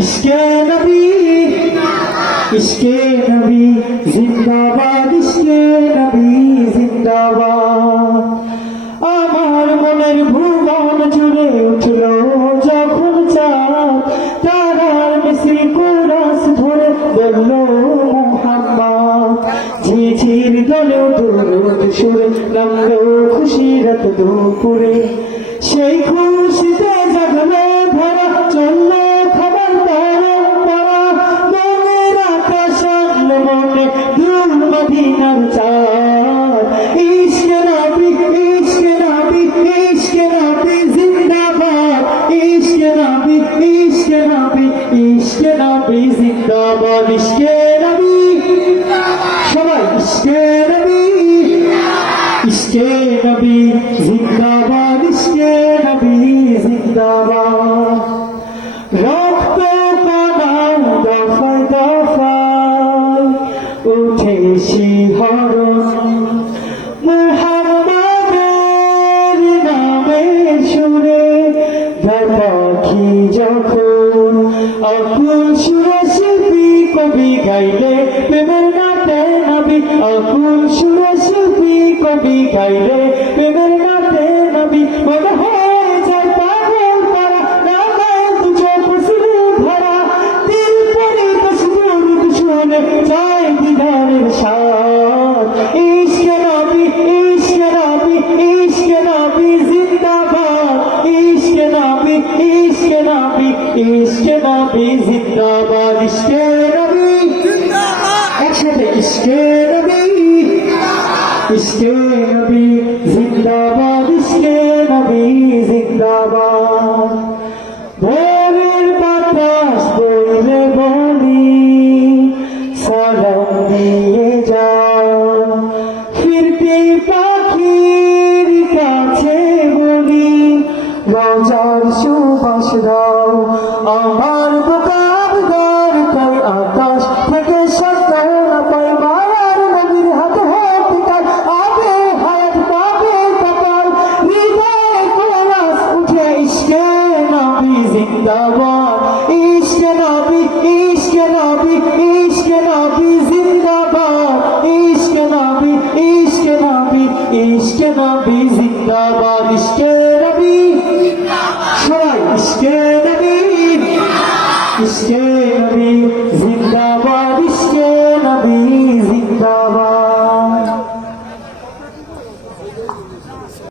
ইশকে নবী ইশকে নবী, জিন্দাবাদ, ইশকে নবী, জিন্দাবাদ। আমার মনের ভুবন জুড়ে উঠল যখন তারার মিছিল কোরাস ধরে বলল ঝিঝির দলে সুরে নামলো দুপুরে। সেই খুশিতে জিন্দাবাদ ইশক নবী সবাই ইশক নবী ইশকে নবী জিন্দাবাদ ইশকে নবী জিন্দাবাদ। রক্ত কানাও দফায় দফায় উঠে শিহরণ মুহাম্মাদের নামের সুরে যখন আকুল সুরে শিল্পী কবি গাইলে প্রেমের নাতে নবী আকুল সুরে শিল্পী কবি গাইলে প্রেমের নাতে নবী। মনে হয়ে যায় পাগল পারা নামে দুজো খুশির ধরা। দিল পরে তসবুর শুনে চাই দিদারের সাথ। ইশক নবী ইশক নবী ইশক নবী জিন্দাবাদ। ইশক নবী ইশক নবী ইশক নবী জিন্দাবাদ। ইশক ইশক নবী ইশক নবী, জিন্দাবাদ, ইশক নবী, জিন্দাবাদ। ভোরের বাতাস বইলে বলি, সালাম দিয়ে যাও। ফিরতে পাখির কাছে বলি রোজার সুবাস দাও, আমার ইশকে নবী, জিন্দাবাদ। ইশকে নবী ইশকে নবী ইশকে নবী, জিন্দাবাদ। ইশকে নবী, সবাই, ইশকে নবী ইশকে নবী, জিন্দাবাদ।